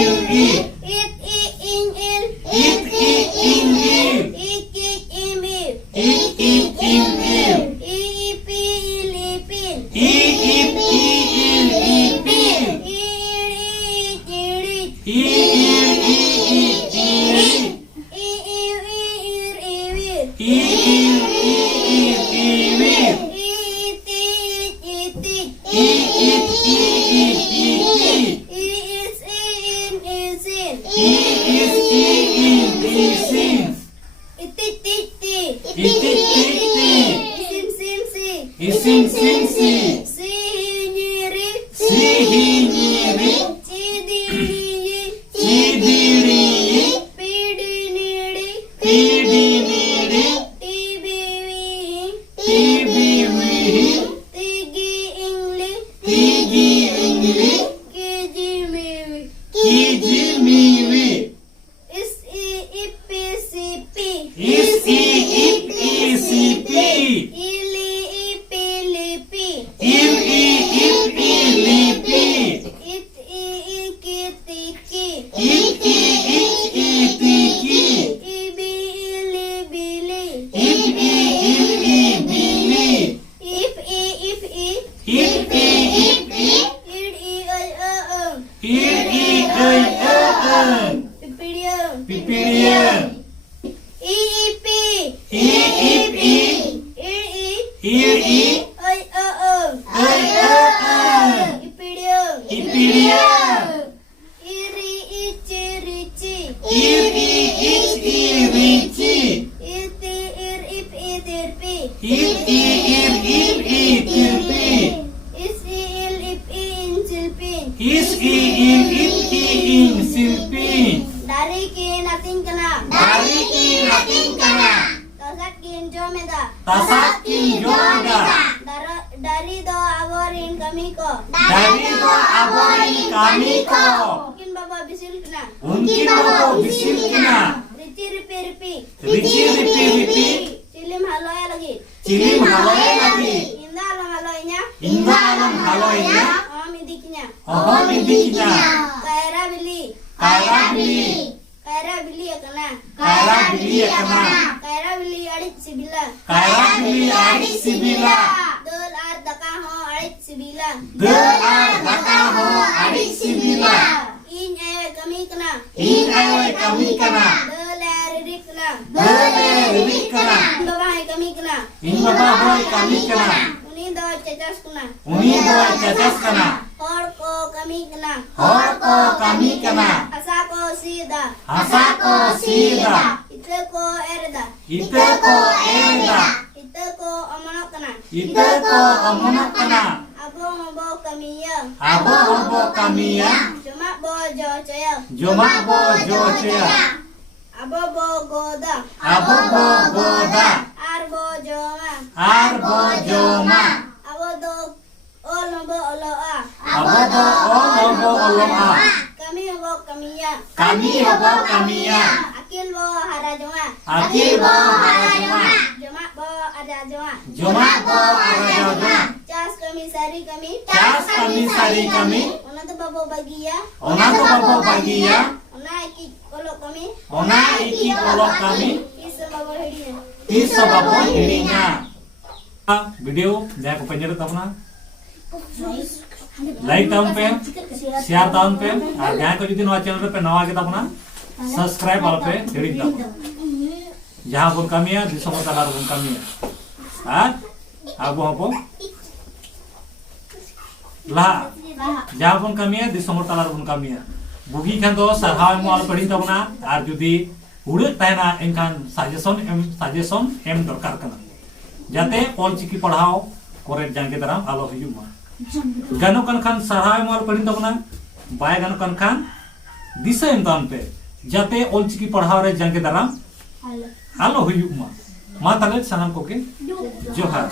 il i. It I ing il. It i ing il. Ik im il. Ik im il. I pi il ipin. I ip i il ipil. Ir irit. I il i irit. I ir iwir. I il i iwir. Iti itik. I it i itit. Is in isin. I is i in isin. Itik titi. Itit titi. Isim sim si. Isin sin si. Si nyiri. Si hinyiri. Cidiri. Cidiri. Pidi nidi. Pidi nidi. Tibiwi. Tibiwi. Tigi ingli. Tigi ingli. Kiji miwi. Kiji miwi. Is i ipi sipi. Is i ip i sipi. Ili ipi lipi. Il i ip i lipi. It i iki tiki. It i ich i tiki. Ibi ili bili. Ip i il i bili. If i. Ip i ip i. Ir i oi oong. Il i ei eeng. Pipiriong. Pipirian. I ipi. I ip i. Ir i. Il i Oi oong. ei eeng. Pipiriong. Ipirian. Iri ici rici. Il i ich i rici. Iti ir ip itirpi. It i ir ip i tirpi. Is i il ip i insilpin. Is i il ip i ing silpin. Dari kinating kena. Dari ki nating kana. Tasakin jomeda. Tasakin joda. Dari do aborin kami ko. Dari do abori kami ko. Mungkin baba bisil kena. Mungkin bobo bisil kina. Rici ripi ripi. Rici ripi ripi. Cilim haloy lagi. Cilim haloy lagi. Indah alam haloynya. Indah alam haloynya. Oh midiknya. Oh midiknya. Kaira bili. Kaira bili. Kaira bili ya kena. Kaira bili ya kena. Kaira bili adik sibila. Kaira bili adik sibila. Dul ar dakaho adik sibila. Dear dakaho adik sibila. In ewe kami kena. In awe kami kana. Dul ririk kena. Dele ririk kana. Babahay kami kena. In babahoy kami kana. Uni do cecas kena. Uni do cacas kana. Horko kami kena. Horko kami kana. Asako sida. Asako sida. Iteko erda. Iteko enda. Iteko amanok kena. Iteko omonok kana. Abo ngobo kami ya. Abo obo kami ya. Cuma bojo coyo. Joma bojo cea. Abo bo goda. Abo bo goda. Arbo joma. Arbo joma. Abo do olombo oloa. Abo do olobo oloa. Kami obo kami ya. Kami obo kami ya. Akil bo harajoma. Akil bo harajoma. Cuma bo harajoma. Joma bo harajoma. Cas kami sari kami. Cas kami sari kami. Ona tu babo bagi ya. Ona to babo bagi ya. Ona iki kolok kami. Ona iki kolok kami. Isa babo hedinya. Isa babo hirinya. Video जाको पंजर अपना लाइक ताउन पे शेयर ताउन पे और जहाँ को जुदी नवा चैनल पे नवा के अपना सब्सक्राइब वाला पे हिड़ी ता जहाँ बुन कमी है दिसंबर का लार बुन कमी है हाँ अब वहाँ को ला जहाँ बुन कमी है दिसंबर का लार बुन कमी है बुगी खान तो सरहाव माल पढ़ी तबना और जुदी उड़े तहना इनखान सजेशन एम दरकार करना जाते ऑलचिकी पढ़ाओ कोरेट जांगे दराम आलो हुयुमा गानो कन खान सरहाव माल पढ़ी तबना बाय गानो कन खान दिशा इम्तान पे जाते ऑलचिकी पढ़ाओ रे जांगे दराम आलो हुयुमा मा ताले सनम को के जोहार